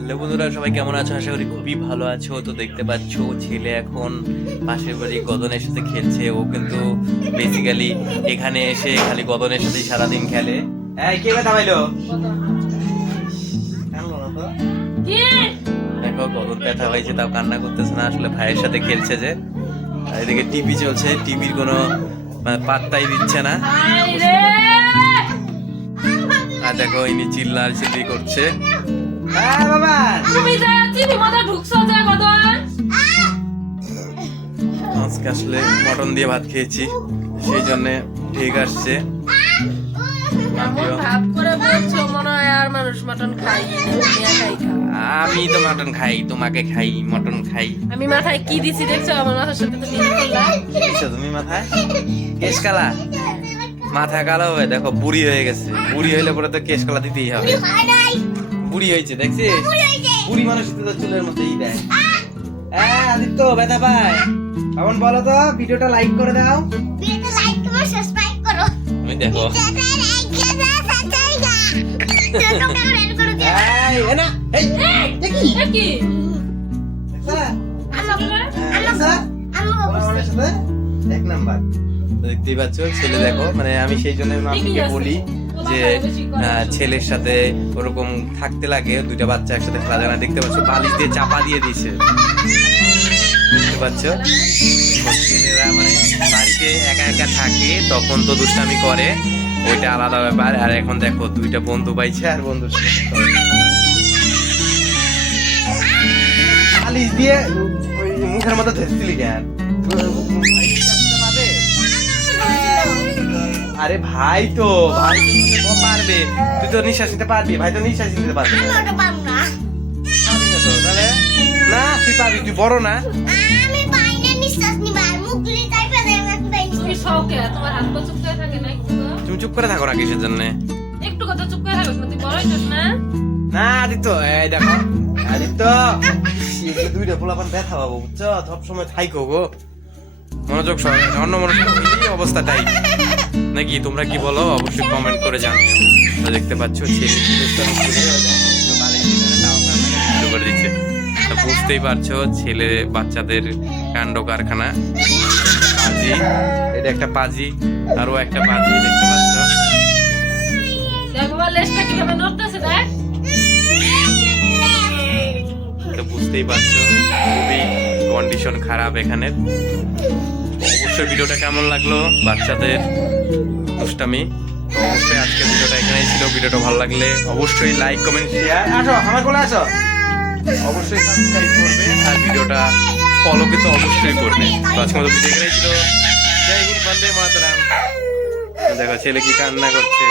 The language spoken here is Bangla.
হ্যালো বন্ধুরা সবাই কেমন আছো? আশা করি খুবই ভালো আছো। তো দেখতে পাচ্ছ ছেলে এখন পাশের বাড়ি গদনের সাথে খেলছে। ও কিন্তু বেসিক্যালি এখানে এসে খালি গদনের সাথে সারাদিন খেলে। এই কে ব্যথা পাইলো দেখো গদন ব্যথা পাইছে তাও কান্না করতেছে না। আসলে ভাইয়ের সাথে খেলছে যে। আর এদিকে টিভি চলছে টিভির কোনো মানে পাত্তাই দিচ্ছে না। আর দেখো ইনি চিল্লার চিল্লি করছে তুমি যা চিনি মতো ঢুকছো যে গদন আজকে আসলে মটন দিয়ে ভাত খেয়েছি সেই জন্য ঠিক আসছে। হয় আমি তো মটন খাই তোমাকে খাই মটন খাই। আমি মাথায় কি দিছি দেখছ? আমার মাথার সাথে তুমি মাথায়? কেশ কালা? মাথা কালো হবে দেখো বুড়ি হয়ে গেছে। বুড়ি হইলে পরে তো কেশ কালা দিতেই হবে। বুড়ি হয়েছে দেখছিস? বুড়ি মানুষ তো চুলের মধ্যেই দেয়। হ্যাঁ আদিত্য ব্যথা পায়। এখন বলো তো? ভিডিওটা লাইক করে দাও। ভিডিওটা লাইক করো সাবস্ক্রাইব করো। আমি দেখো। দেখতেই পাচ্ছ ছেলে দেখো মানে আমি সেই জন্য বলি যে ছেলের সাথে ওরকম থাকতে লাগে দুইটা বাচ্চা একসাথে খেলা যায় দেখতে পাচ্ছ বালিশ দিয়ে চাপা দিয়ে দিছে বুঝতে দেখো, ছেলেরা মানে বাড়িতে একা একা থাকে তখন তো দুষ্টামি করে। ওইটা আলাদা ব্যাপার। আর এখন দেখো দুইটা বন্ধু পাইছে আর বন্ধুর সাথে বালিশ দিয়ে মুখের মধ্যে ধরছিলি কেন? আরে ভাই তো ভাই তো পারবে। তুই তো নিঃশ্বাস নিতে পারবি ভাই তো নিঃশ্বাস নিতে পারবে। না। পারবি না তো, তাহলে? না তুই পারবি তুই বড় না। তুমি চুপ করে থাকে না একটু তুমি চুপ করে থাকো না কিসের জন্য? একটু কথা চুপ করে থাকো তুই বড় না? না আদিত্য এই দেখো আদিত্য। দুইটা পোলাপান ব্যথা পাবো বুঝছ? সব সময় থাইকো গো। মনোযোগ সহ অন্য মনোযোগ এই অবস্থাটাই নাকি তোমরা কি বলো? অবশ্যই কমেন্ট করে জানিও। তো দেখতে পাচ্ছ ছেলে দিচ্ছে। বুঝতেই পারছ ছেলে বাচ্চাদের কাণ্ড কারখানা। পাজি এটা একটা পাজি আরও একটা পাজি দেখতে পাচ্ছ। বুঝতেই পারছ খুবই কন্ডিশন খারাপ এখানে অবশ্যই ভিডিওটা কেমন লাগল? বাচ্চাদের দুষ্টামি তো অবশ্যই আজকে ভিডিওটা এখানেই ছিল। ভিডিওটা ভালো লাগলে অবশ্যই লাইক কমেন্ট শেয়ার আসো, আমার কোলে আসো। অবশ্যই সাবস্ক্রাইব করবে আর ভিডিওটা ফলো কিন্তু অবশ্যই করবে। তো আজকে মতো ভিডিও এখানেই ছিল। জয় হিন্দ, বন্দে মাতরম। দেখো ছেলে কি কান্না করছে?